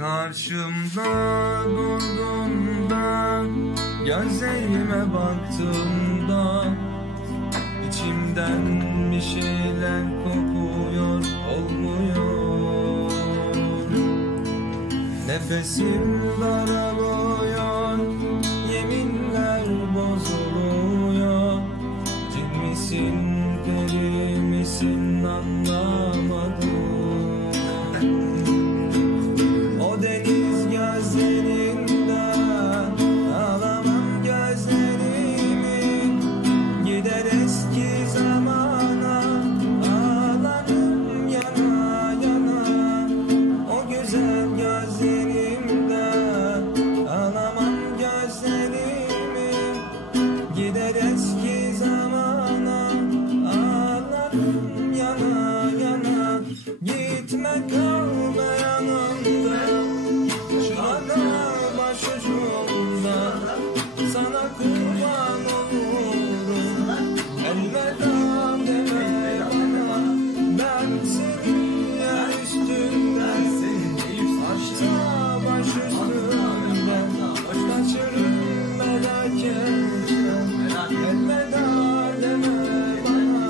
Karşımda durduğunda, gözlerime baktığımda, içimden bir şeyler kopuyor, olmuyor. Nefesim daralıyor, yeminler bozuluyor. Cin misin, peri misin anlamadım. O deniz gözlerinden alamam gözlerimi. Gider eski zamana, ağlarım yana yana. O güzel gözlerimden alamam gözlerimi. Gider eski zamana, ağlarım yana yana. Gitme kalma yanımda, şurada başucumda. Sana kurban olurum, elveda deme bana. Ben senin yer üstünden, aşkta baş üstünden. Kaçırırım merak etme, elveda deme bana.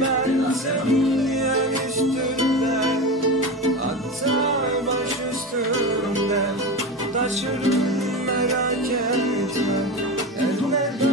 Ben senin yer üstünden, hatta baş üstünden. Taşırım merak etme, elveda.